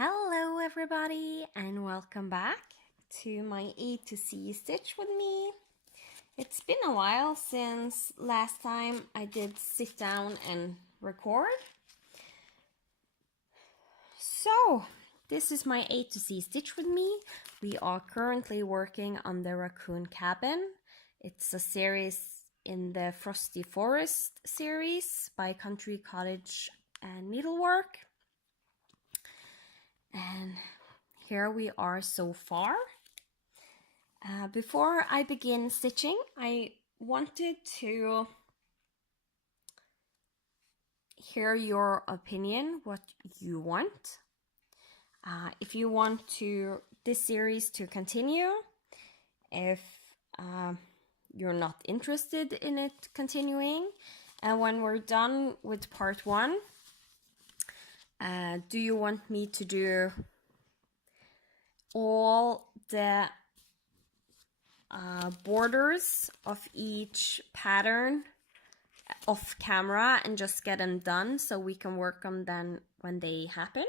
Hello everybody and welcome back to my A to C stitch with me. It's been a while since last time I did sit down and record. So this is my A to C stitch with me. We are currently working on the Racon Cabin. It's a series in the Frosty Forest series by Cottage and Needlework. And here we are so far. Before I begin stitching, I wanted to hear your opinion, what you want. If you want this series to continue, if you're not interested in it continuing, and when we're done with part 1, do you want me to do all the borders of each pattern off camera and just get them done so we can work on them when they happen?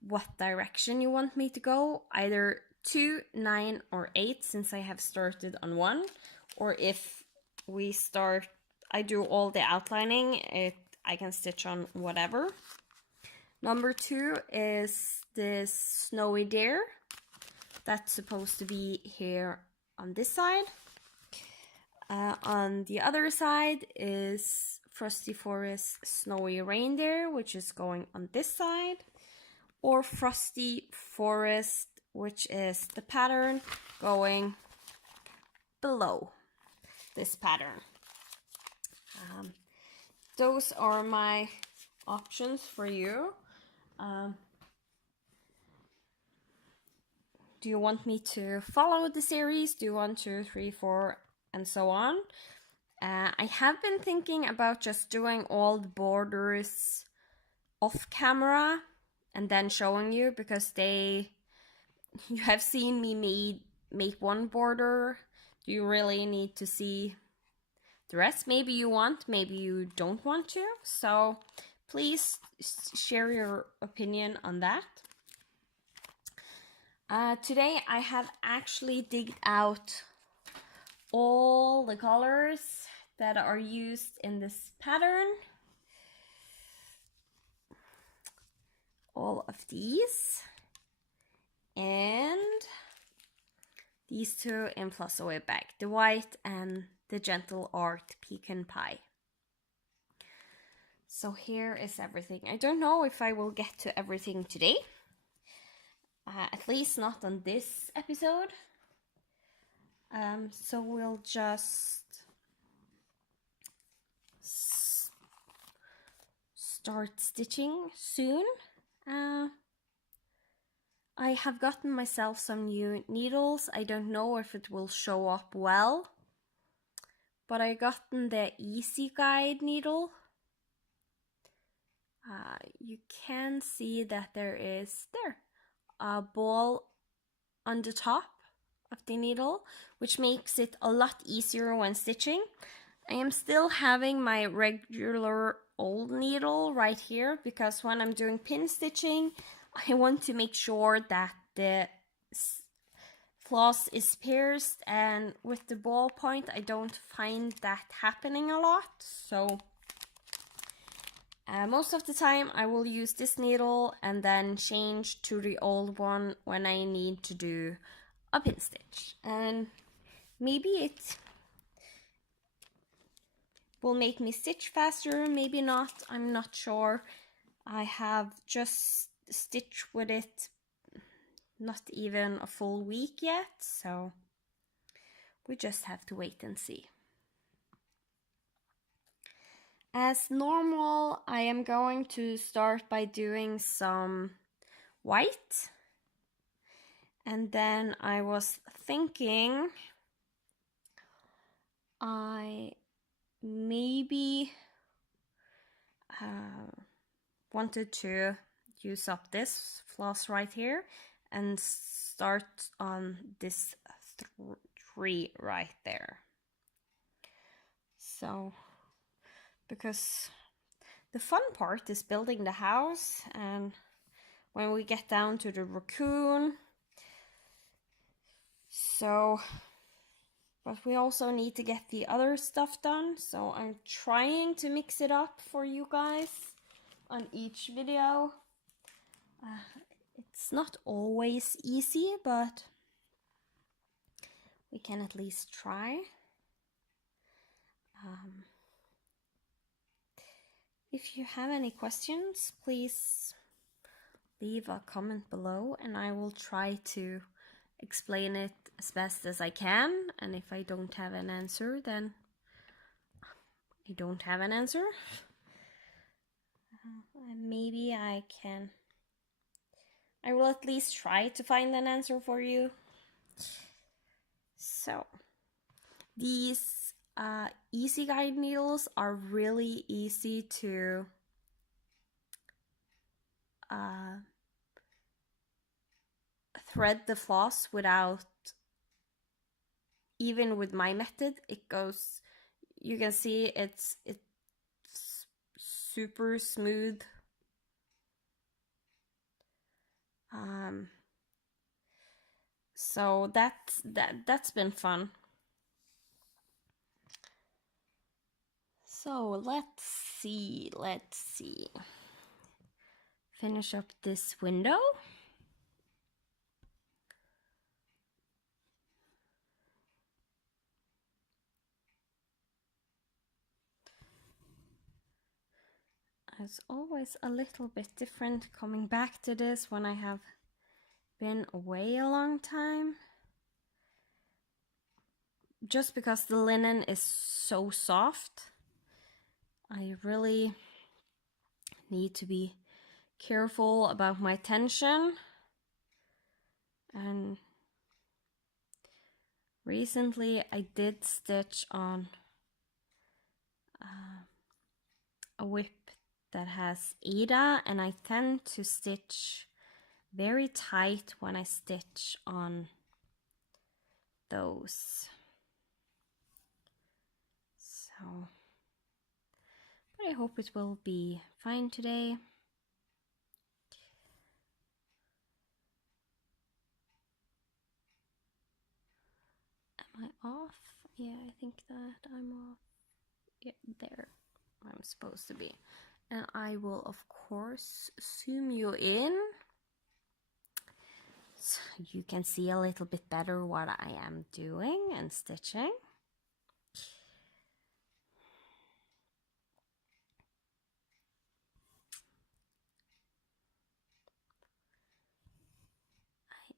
What direction you want me to go, either 2, 9 or 8, since I have started on 1, or if we start, I do all the outlining, I can stitch on whatever. Number 2 is this snowy deer. That's supposed to be here on this side. On the other side is Frosty Forest Snowy Reindeer, which is going on this side. Or Frosty Forest, which is the pattern going below this pattern. Those are my options for you. Do you want me to follow the series? Do you want 2, 3, 4, and so on? I have been thinking about just doing all the borders off camera and then showing you, because you have seen me make one border. Do you really need to see the rest? Maybe you want, maybe you don't want to. So please share your opinion on that. Today I have actually digged out all the colors that are used in this pattern. All of these. And these 2 in Plus Away bag. The white and the Gentle Art Pecan Pie. So here is everything. I don't know if I will get to everything today. At least not on this episode. So we'll just start stitching soon. I have gotten myself some new needles. I don't know if it will show up well, but I gotten the Easy Guide needle. You can see that there is a ball on the top of the needle, which makes it a lot easier when stitching. I am still having my regular old needle right here, because when I'm doing pin stitching, I want to make sure that the floss is pierced, and with the ball point I don't find that happening a lot. So most of the time I will use this needle and then change to the old one when I need to do a pin stitch. And maybe it will make me stitch faster, maybe not, I'm not sure. I have just stitched with it not even a full week yet, so we just have to wait and see. As normal, I am going to start by doing some white, and then I was thinking I maybe wanted to use up this floss right here and start on this 3 right there. So because the fun part is building the house, and when we get down to the raccoon. So, but we also need to get the other stuff done, so I'm trying to mix it up for you guys on each video. It's not always easy, but we can at least try. If you have any questions, please leave a comment below and I will try to explain it as best as I can. And if I don't have an answer, then I don't have an answer. Maybe I will at least try to find an answer for you. So, these easy guide needles are really easy to thread the floss without, even with my method, it goes, you can see it's super smooth. So that's been fun. So let's see. Finish up this window. It's always a little bit different coming back to this when I have been away a long time. Just because the linen is so soft, I really need to be careful about my tension. And recently I did stitch on a whip that has Ada, and I tend to stitch very tight when I stitch on those. So, but I hope it will be fine today. Am I off? Yeah, I think that I'm off. Yeah, there I'm supposed to be. And I will of course zoom you in so you can see a little bit better what I am doing and stitching.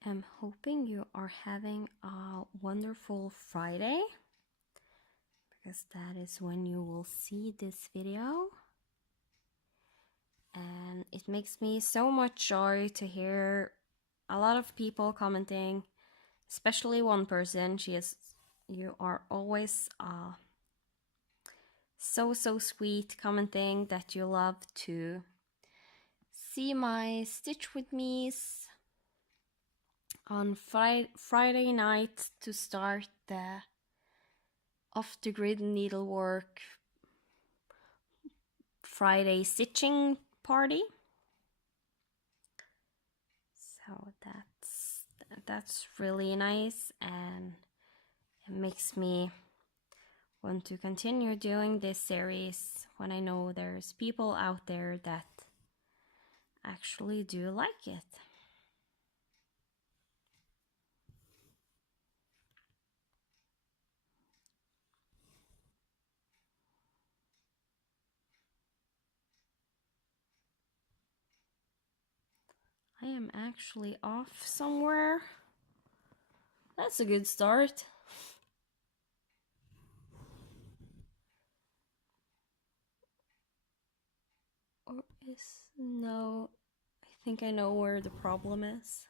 I am hoping you are having a wonderful Friday, because that is when you will see this video. And it makes me so much joy to hear a lot of people commenting, especially one person. You are always so sweet, commenting that you love to see my stitch with me's on Friday night to start the off the grid needlework Friday stitching party. So that's really nice, and it makes me want to continue doing this series when I know there's people out there that actually do like it. I am actually off somewhere. That's a good start. Or no, I think I know where the problem is.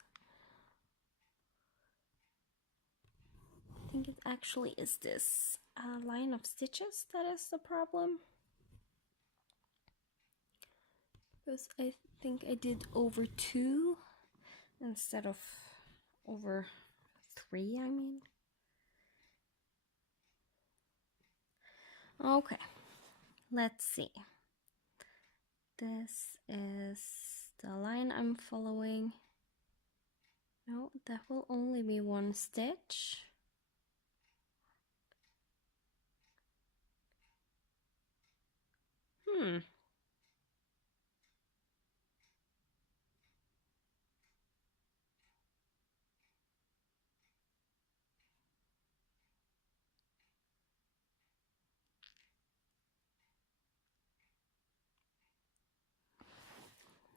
I think it actually is this line of stitches that is the problem. Because I think I did over 2 instead of over 3, I mean. Okay, let's see. This is the line I'm following. No, that will only be one stitch.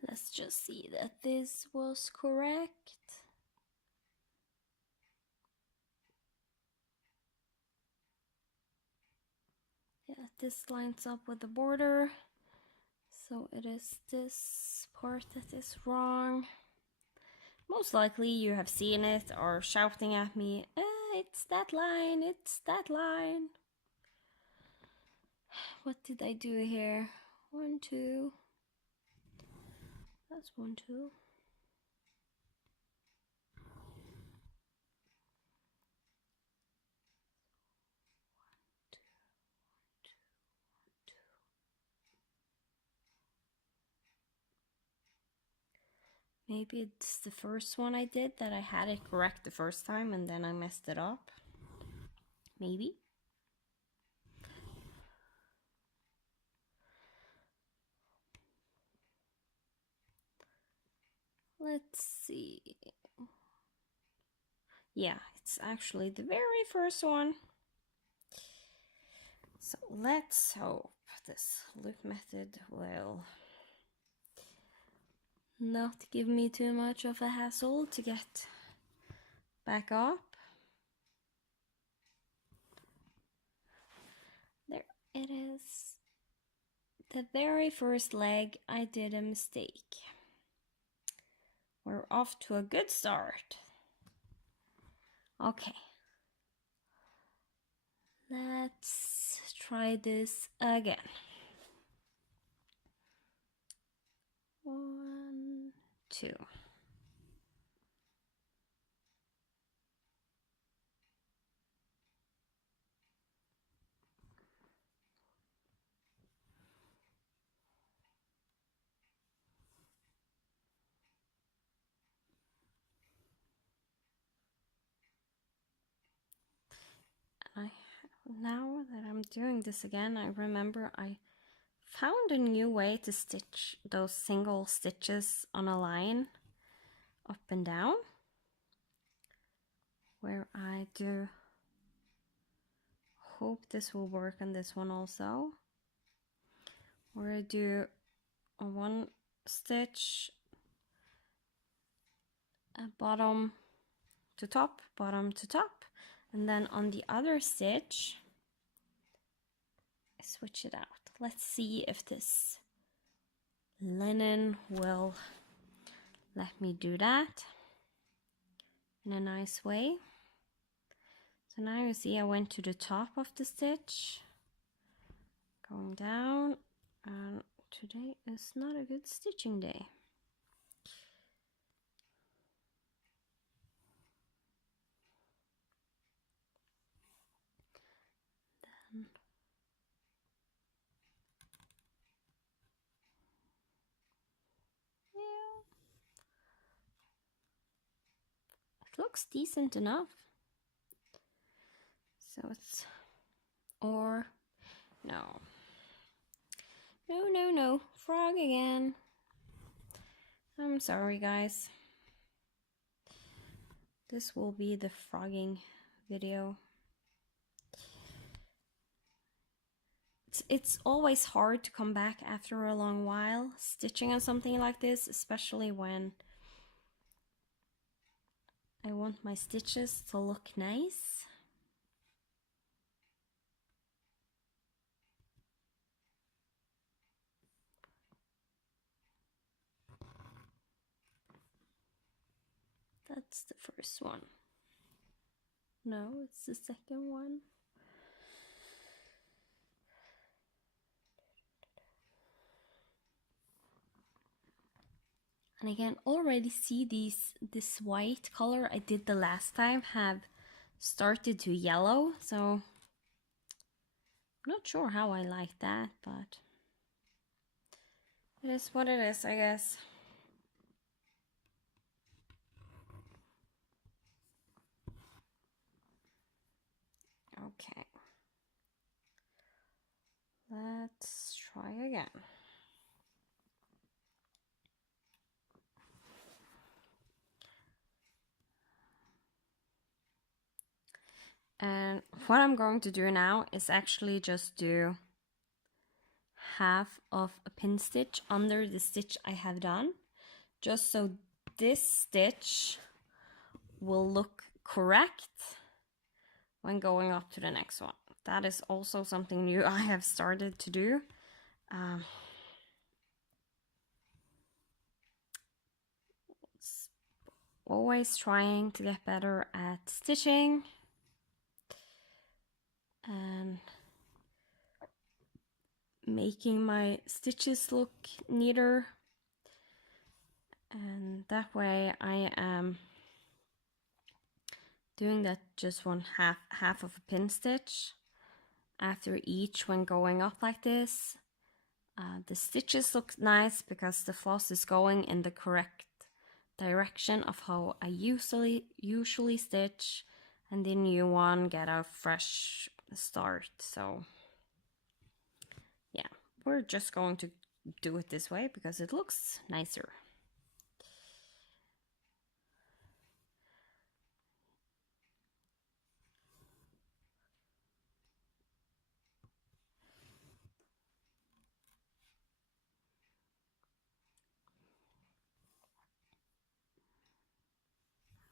Let's just see that this was correct. Yeah, this lines up with the border. So it is this part that is wrong. Most likely you have seen it or shouting at me, it's that line, it's that line. What did I do here? 1, 2. That's 1, 2. Maybe it's the first one I did that I had it correct the first time and then I messed it up. Maybe. Let's see. Yeah, it's actually the very first one. So let's hope this loop method will not give me too much of a hassle to get back up. There it is. The very first leg I did a mistake. We're off to a good start. Okay. Let's try this again. 1, 2. Now that I'm doing this again, I remember I found a new way to stitch those single stitches on a line up and down, where I do hope this will work on this one also, where I do a 1 stitch, a bottom to top, and then on the other stitch I switch it out. Let's see if this linen will let me do that in a nice way. So now you see I went to the top of the stitch, going down, and today is not a good stitching day. Then yeah, it looks decent enough. So it's, or no, frog again. I'm sorry guys. This will be the frogging video. It's always hard to come back after a long while stitching on something like this, especially when I want my stitches to look nice. That's the first one. No, it's the second one. And I can already see this white color I did the last time have started to yellow, so I'm not sure how I like that, but It is what it is, I guess. Okay. Let's try again. And what I'm going to do now is actually just do half of a pin stitch under the stitch I have done, just so this stitch will look correct when going up to the next one. That is also something new I have started to do. Always trying to get better at stitching and making my stitches look neater, and that way I am doing that just one half of a pin stitch after each when going up like this. The stitches look nice because the floss is going in the correct direction of how I usually stitch, and the new one get a fresh start. So yeah, we're just going to do it this way because it looks nicer.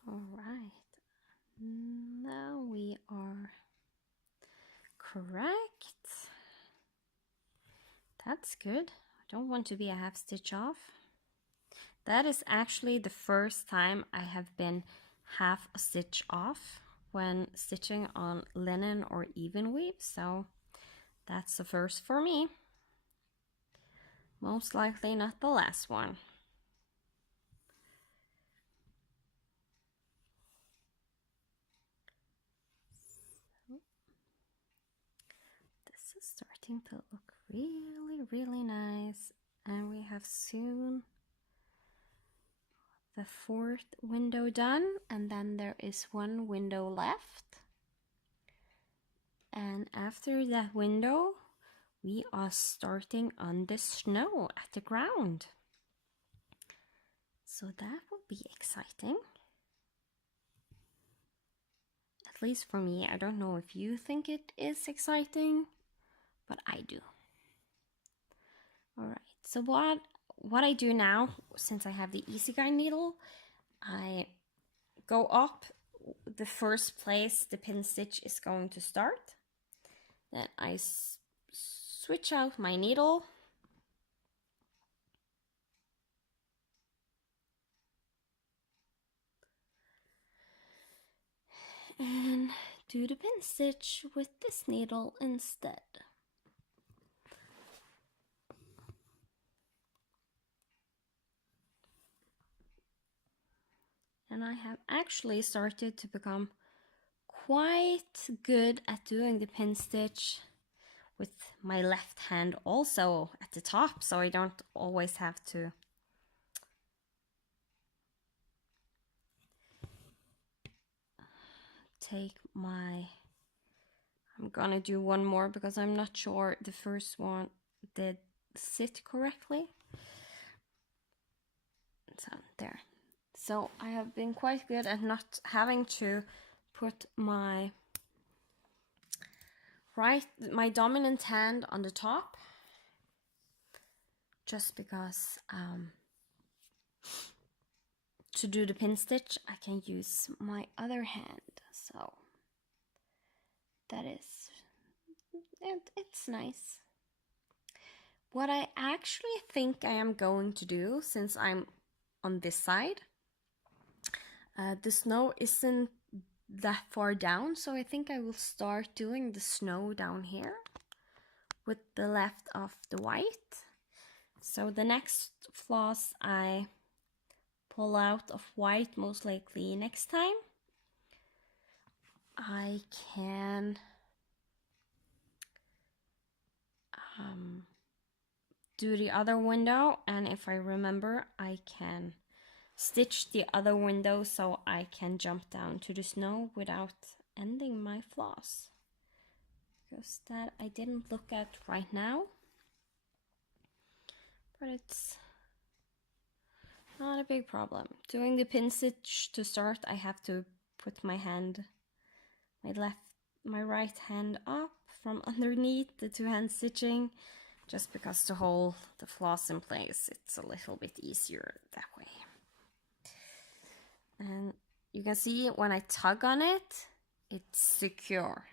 All right, now we are correct. That's good. I don't want to be a half stitch off. That is actually the first time I have been half a stitch off when stitching on linen or even weave, so that's the first for me. Most likely not the last one. This is starting to look really nice, and we have soon the 4th window done, and then there is one window left. And after that window, we are starting on the snow at the ground. So that will be exciting. At least for me. I don't know if you think it is exciting, but I do. Alright, so what I do now, since I have the easy guide needle, I go up the first place the pin stitch is going to start. Then I switch out my needle. And do the pin stitch with this needle instead. And I have actually started to become quite good at doing the pin stitch with my left hand also at the top, so I don't always have to take my... I'm gonna do one more because I'm not sure the first one did sit correctly. So there. So I have been quite good at not having to put my dominant hand on the top, just because to do the pin stitch I can use my other hand. So that is, it's nice. What I actually think I am going to do, since I'm on this side, the snow isn't that far down, so I think I will start doing the snow down here with the left of the white. So the next floss I pull out of white, most likely next time, I can do the other window, and if I remember, I can stitch the other window so I can jump down to the snow without ending my floss. Because that I didn't look at right now, but it's not a big problem. Doing the pin stitch to start, I have to put my right hand up from underneath the two-hand stitching, just because to hold the floss in place, it's a little bit easier that way. And you can see when I tug on it, it's secure.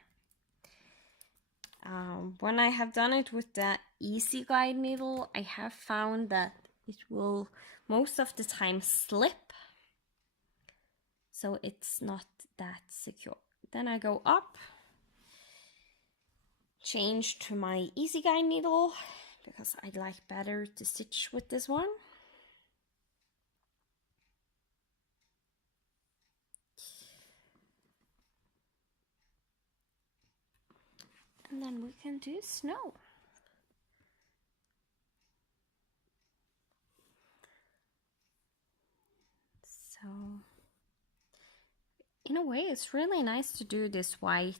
When I have done it with the easy guide needle, I have found that it will most of the time slip, so it's not that secure. Then I go up, change to my easy guide needle because I like better to stitch with this one. And then we can do snow. So in a way, it's really nice to do this white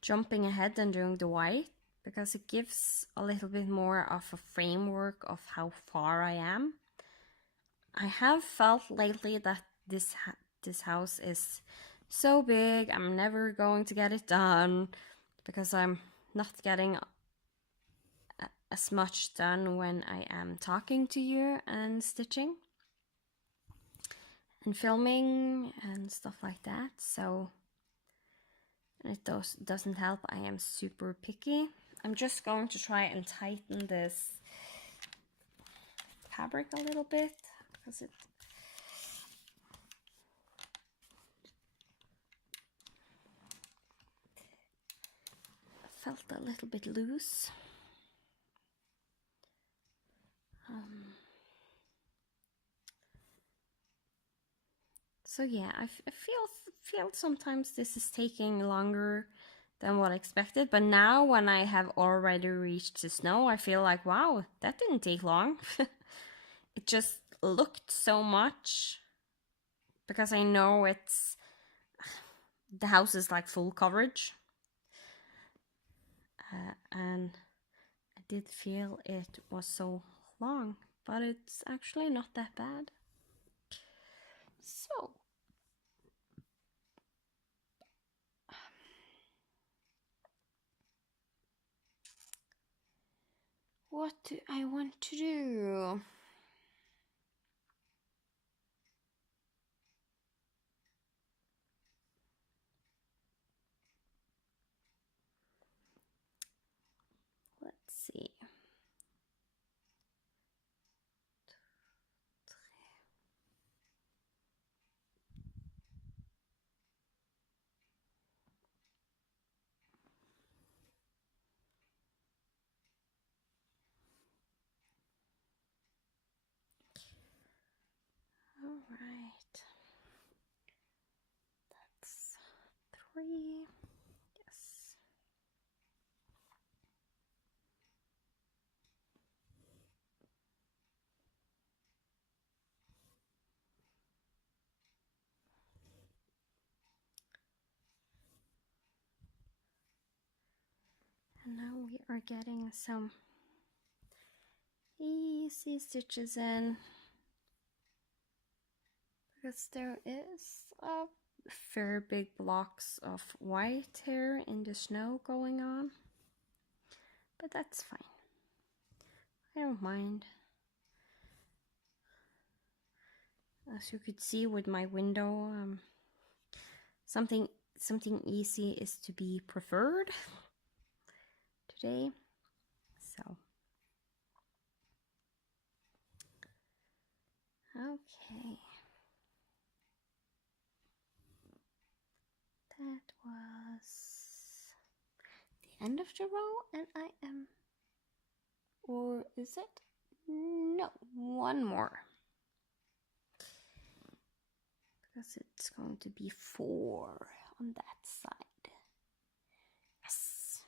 jumping ahead and doing the white, because it gives a little bit more of a framework of how far I am. I have felt lately that this house is so big, I'm never going to get it done, because I'm not getting as much done when I am talking to you and stitching and filming and stuff like that. So it doesn't help. I am super picky. I'm just going to try and tighten this fabric a little bit because it felt a little bit loose. So yeah, I feel sometimes this is taking longer than what I expected, but now when I have already reached the snow, I feel like, wow, that didn't take long. It just looked so much, because I know the house is like full coverage, and I did feel it was so long, but it's actually not that bad. So what do I want to do? Let's see. All right. That's 3. Yes. And now we are getting some easy stitches in, because there is a fair big blocks of white here in the snow going on, but that's fine. I don't mind. As you could see with my window, something easy is to be preferred today. So okay, that was the end of the row, and I am, or is it? No, one more, because it's going to be 4 on that side. Yes.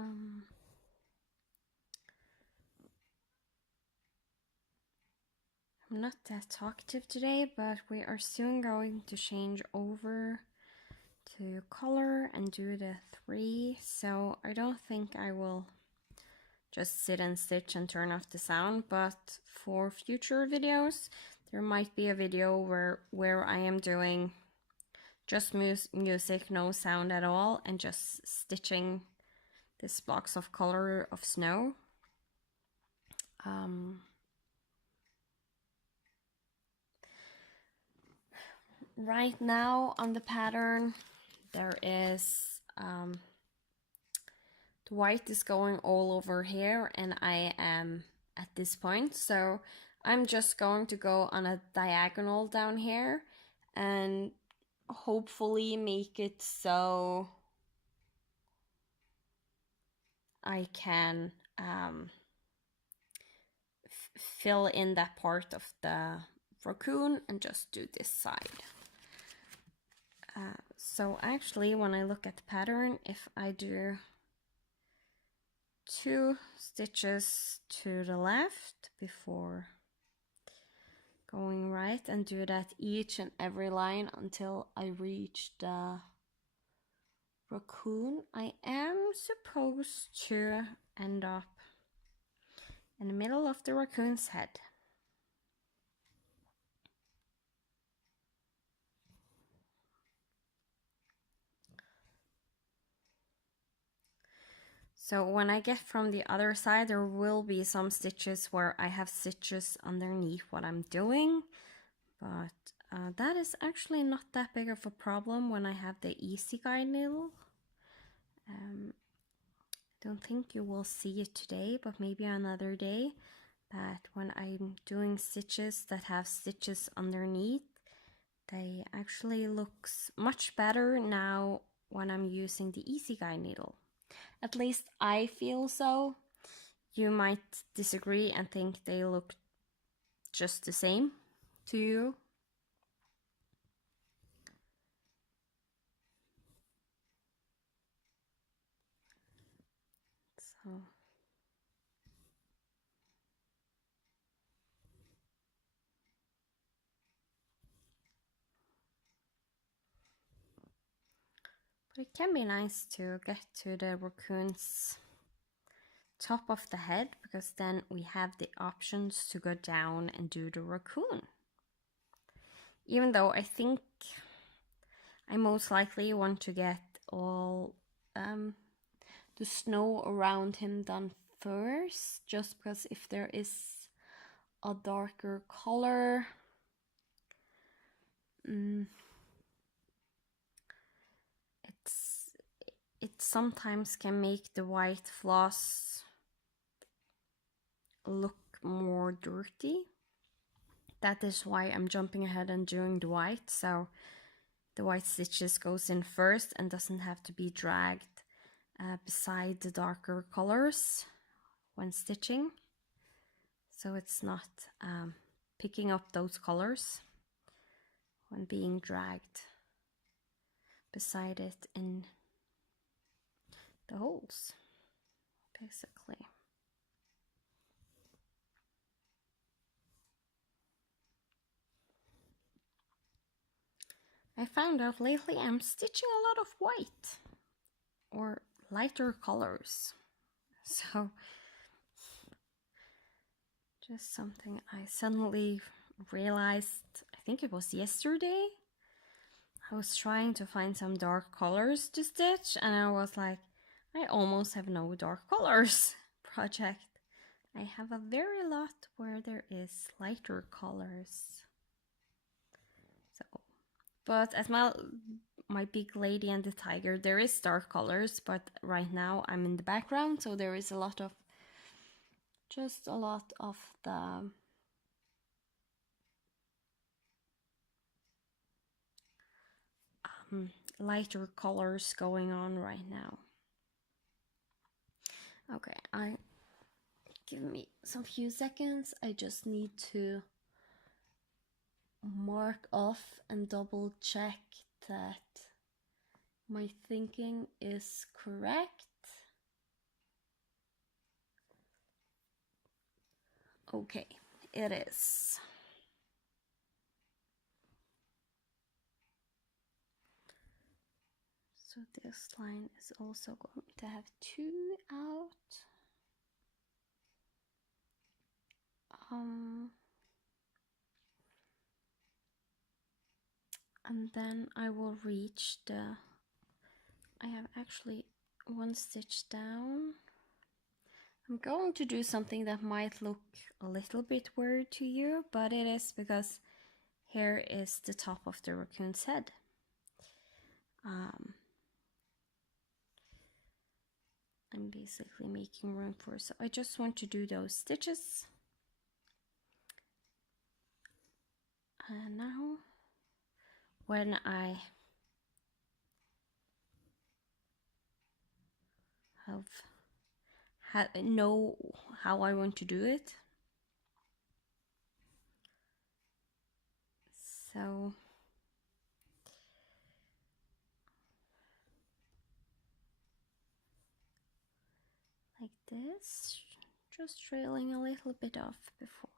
I'm not that talkative today, but we are soon going to change over to color and do the 3, so I don't think I will just sit and stitch and turn off the sound, but for future videos there might be a video where I am doing just music, no sound at all, and just stitching these blocks of color of snow. Right now on the pattern there is the white is going all over here, and I am at this point, so I'm just going to go on a diagonal down here and hopefully make it so I can fill in that part of the raccoon and just do this side. So actually when I look at the pattern, if I do 2 stitches to the left before going right and do that each and every line until I reach the raccoon, I am supposed to end up in the middle of the raccoon's head. So when I get from the other side, there will be some stitches where I have stitches underneath what I'm doing, but that is actually not that big of a problem when I have the easy guide needle. I don't think you will see it today, but maybe another day, that when I'm doing stitches that have stitches underneath, they actually looks much better now when I'm using the easy guide needle. At least I feel so. You might disagree and think they look just the same to you. So but it can be nice to get to the raccoon's top of the head, because then we have the options to go down and do the raccoon. Even though I think I most likely want to get all the snow around him done first, just because if there is a darker color, it sometimes can make the white floss look more dirty. That is why I'm jumping ahead and doing the white, so the white stitches goes in first and doesn't have to be dragged beside the darker colors when stitching, so it's not picking up those colors when being dragged beside it in the holes, basically. I found out lately I'm stitching a lot of white or lighter colors, so just something I suddenly realized, I think it was yesterday. I was trying to find some dark colors to stitch and I was like, I almost have no dark colors project. I have a very lot where there is lighter colors. So, but as my big lady and the tiger, there is dark colors, but right now I'm in the background, so there is just a lot of the lighter colors going on right now. Okay, give me some few seconds. I just need to mark off and double check that my thinking is correct. Okay, it is. So this line is also going to have 2 out. And then I will reach the, I have actually 1 stitch down. I'm going to do something that might look a little bit weird to you, but it is because here is the top of the raccoon's head. I'm basically making room for, so I just want to do those stitches. And now when I know how I want to do it, so like this, just trailing a little bit off before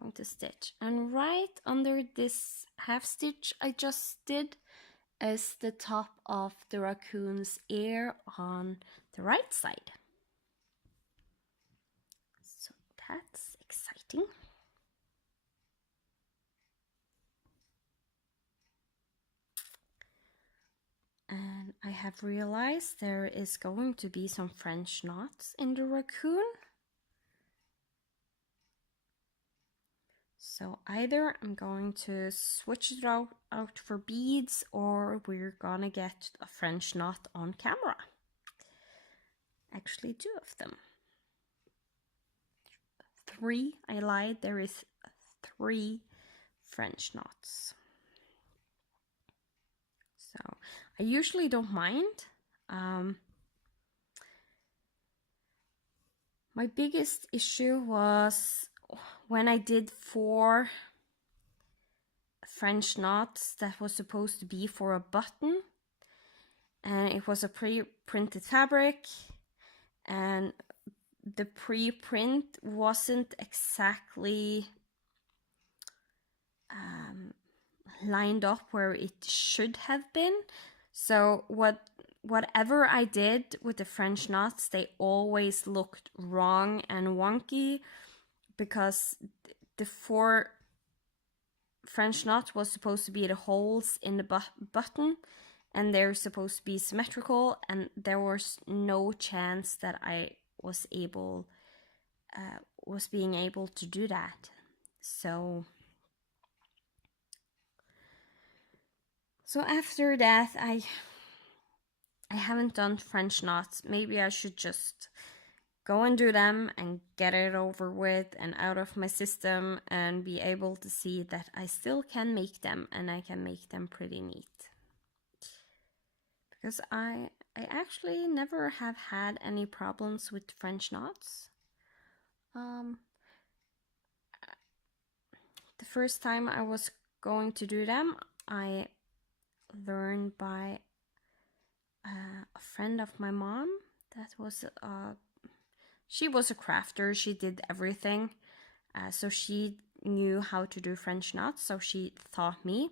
going to stitch. And right under this half stitch I just did is the top of the raccoon's ear on the right side. So that's exciting. And I have realized there is going to be some French knots in the raccoon. So either I'm going to switch it out for beads, or we're gonna get a French knot on camera. Actually 2 of them. 3, I lied, there is 3 French knots. So I usually don't mind. My biggest issue was when I did 4 French knots that was supposed to be for a button, and it was a pre-printed fabric, and the pre-print wasn't exactly lined up where it should have been. So whatever I did with the French knots, they always looked wrong and wonky, because the 4 French knot was supposed to be the holes in the button, and they're supposed to be symmetrical, and there was no chance that I was being able to do that. So after that I haven't done French knots. Maybe I should just go and do them and get it over with and out of my system, and be able to see that I still can make them, and I can make them pretty neat. Because I actually never have had any problems with French knots. The first time I was going to do them, I learned by a friend of my mom that was she was a crafter. She did everything, so she knew how to do French knots, so she taught me,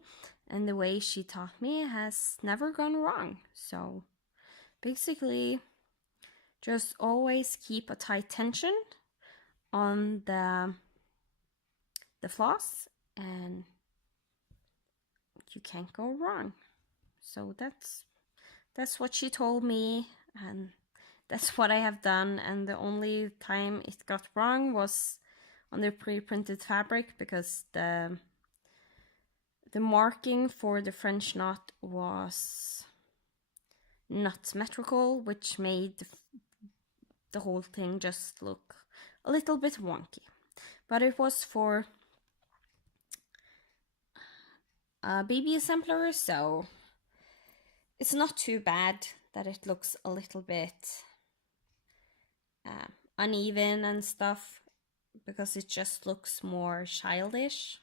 and the way she taught me has never gone wrong. So basically just always keep a tight tension on the floss, and you can't go wrong. So that's what she told me, and that's what I have done. And the only time it got wrong was on the pre-printed fabric, because the marking for the French knot was not symmetrical, which made the whole thing just look a little bit wonky. But it was for a baby assembler, so it's not too bad that it looks a little bit uneven and stuff, because it just looks more childish.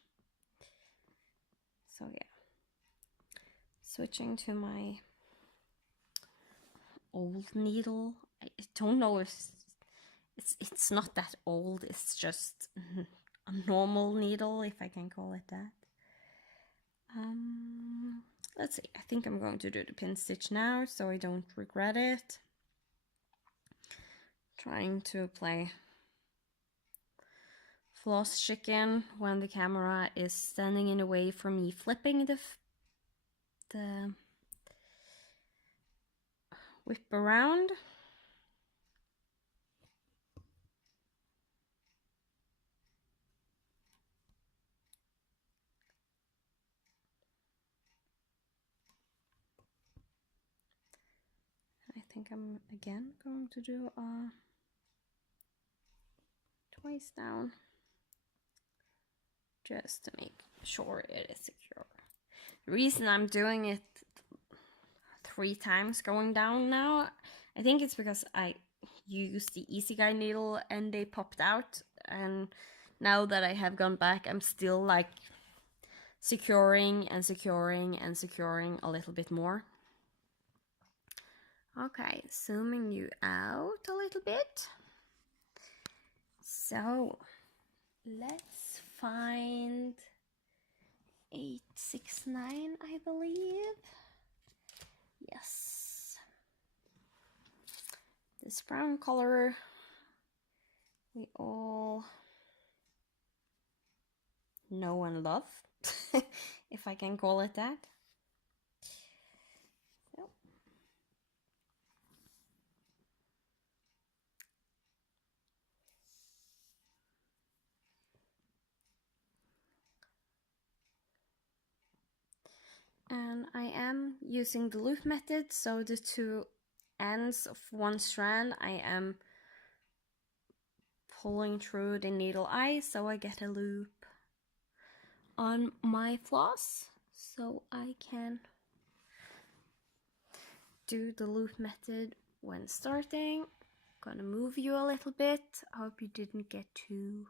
So yeah, switching to my old needle. I don't know if it's not that old, it's just a normal needle, if I can call it that. Let's see, I think I'm going to do the pin stitch now so I don't regret it. Trying to play floss chicken when the camera is standing in the way for me flipping the whip around. I think I'm again going to do twice down just to make sure it is secure. The reason I'm doing it 3 times going down now, I think it's because I used the Easy Guide needle and they popped out, and now that I have gone back, I'm still like securing and securing and securing a little bit more. Okay, zooming you out a little bit. So let's find 869, I believe. Yes. This brown color we all know and love, if I can call it that. So. And I am using the loop method, so the 2 ends of one strand I am pulling through the needle eye so I get a loop on my floss, so I can do the loop method when starting. I'm gonna move you a little bit. I hope you didn't get too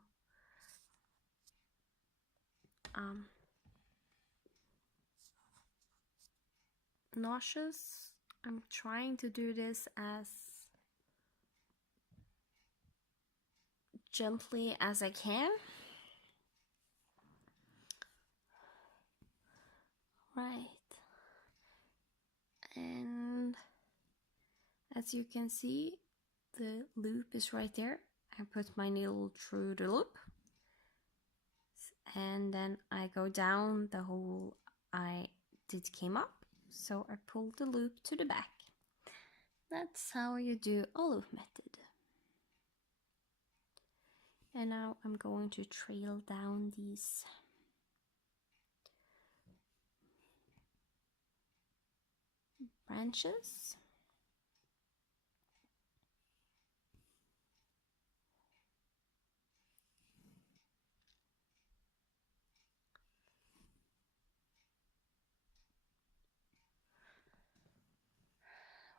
nauseous. I'm trying to do this as gently as I can. Right. And as you can see, the loop is right there. I put my needle through the loop, and then I go down the hole I did came up, so I pull the loop to the back. That's how you do a loop method. And now I'm going to trail down these branches.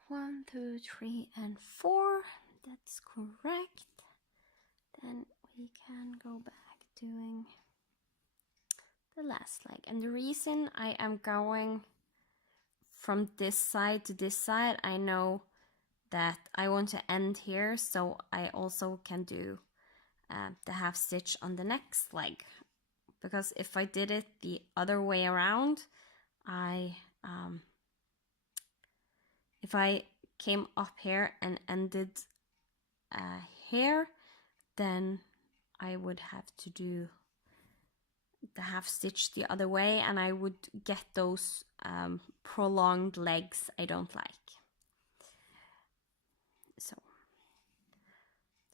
One, 2, 3, and 4. That's correct. Then we can go back doing the last leg. And the reason I am going from this side to this side, I know that I want to end here, so I also can do the half stitch on the next leg. Because if I did it the other way around, if I came up here and ended here, then I would have to do the half stitch the other way, and I would get those prolonged legs I don't like. So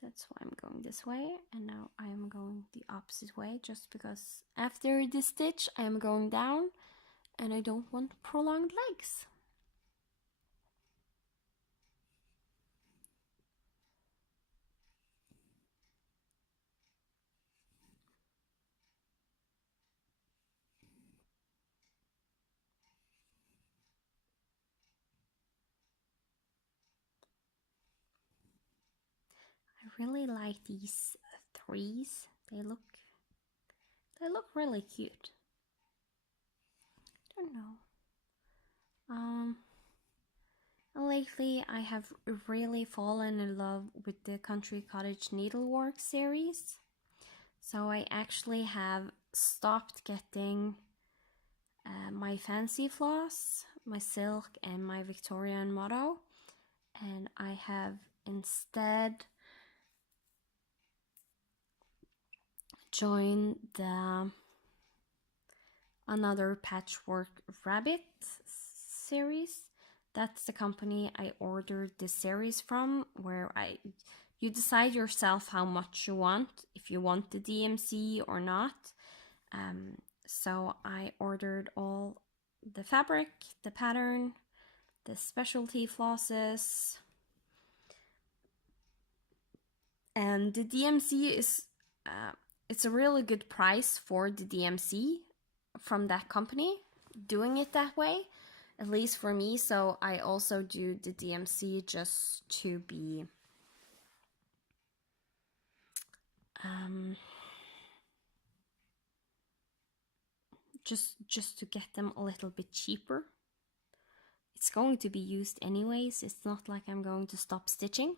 that's why I'm going this way, and now I am going the opposite way, just because after this stitch I am going down and I don't want prolonged legs. I really like these 3s. They look really cute. I don't know. Lately, I have really fallen in love with the Country Cottage Needlework series. So I actually have stopped getting my fancy floss, my silk, and my Victorian motto, and I have instead joined the Another Patchwork Rabbit series. That's the company I ordered this series from, where you decide yourself how much you want, if you want the DMC or not. So I ordered all the fabric, the pattern, the specialty flosses, and the DMC is it's a really good price for the DMC from that company doing it that way, at least for me. So I also do the DMC just to be just to get them a little bit cheaper. It's going to be used anyways. It's not like I'm going to stop stitching.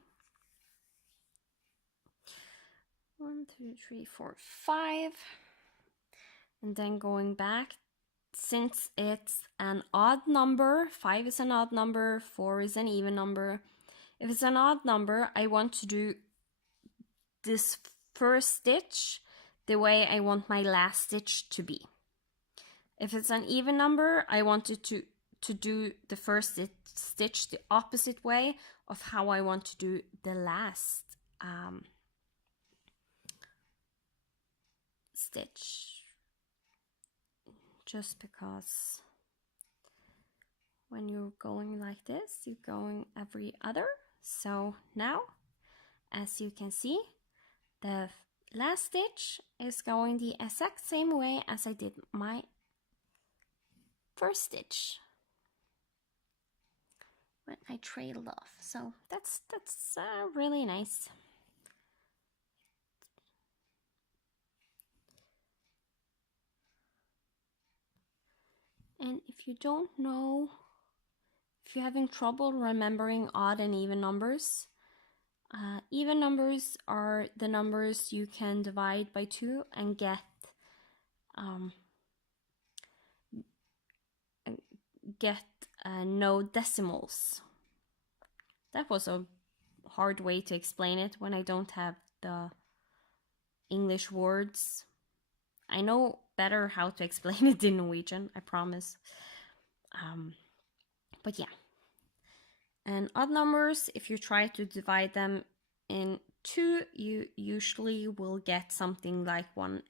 1, 2, 3, 4, 5, and then going back. Since it's an odd number, 5 is an odd number, 4 is an even number. If it's an odd number, I want to do this first stitch the way I want my last stitch to be. If it's an even number, I want it to do the first stitch the opposite way of how I want to do the last stitch. Just because when you're going like this, you're going every other. So now, as you can see, the last stitch is going the exact same way as I did my first stitch when I trailed off. So that's really nice. And if you don't know, if you're having trouble remembering odd and even numbers, even numbers are the numbers you can divide by 2 and get no decimals. That was a hard way to explain it when I don't have the English words. I know better how to explain it in Norwegian, I promise. But yeah. And odd numbers, if you try to divide them in 2, you usually will get something like 1.5.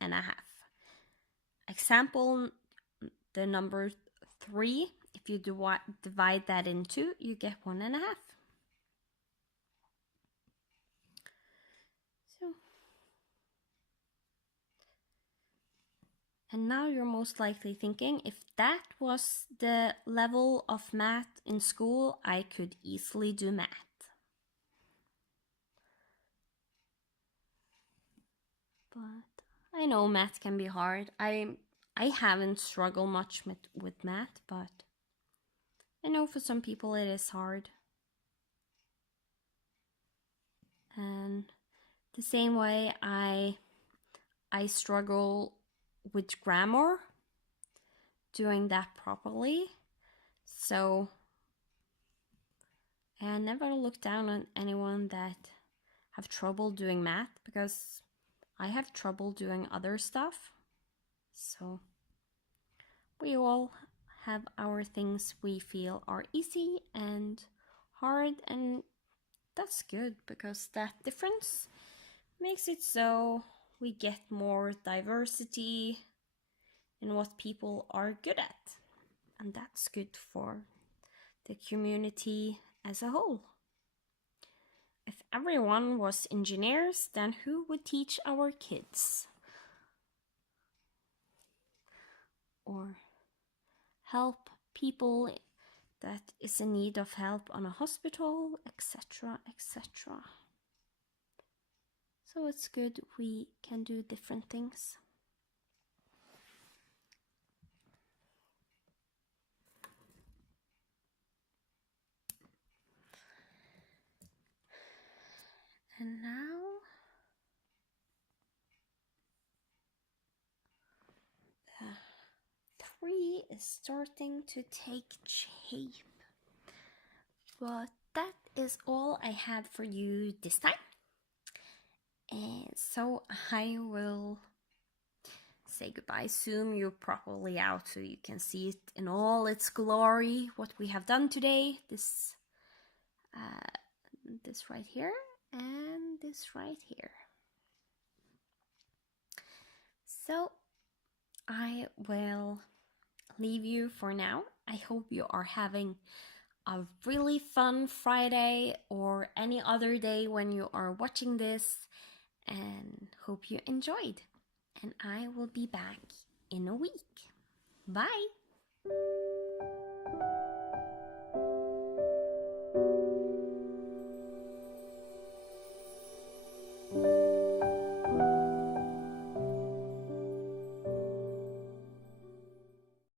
Example, the number 3, if you divide that in 2, you get 1.5. And now you're most likely thinking, if that was the level of math in school, I could easily do math. But I know math can be hard. I haven't struggled much with math, but I know for some people it is hard. And the same way I struggle with grammar, doing that properly. So I never look down on anyone that have trouble doing math, because I have trouble doing other stuff. So we all have our things we feel are easy and hard, and that's good, because that difference makes it so we get more diversity in what people are good at, and that's good for the community as a whole. If everyone was engineers, then who would teach our kids? Or help people that is in need of help on a hospital, etc., etc. So it's good we can do different things. is starting to take shape. But that is all I had for you this time. And so I will say goodbye. Zoom you properly out so you can see it in all its glory, what we have done today. This right here and this right here. So I will leave you for now. I hope you are having a really fun Friday or any other day when you are watching this, and hope you enjoyed. And I will be back in a week. Bye!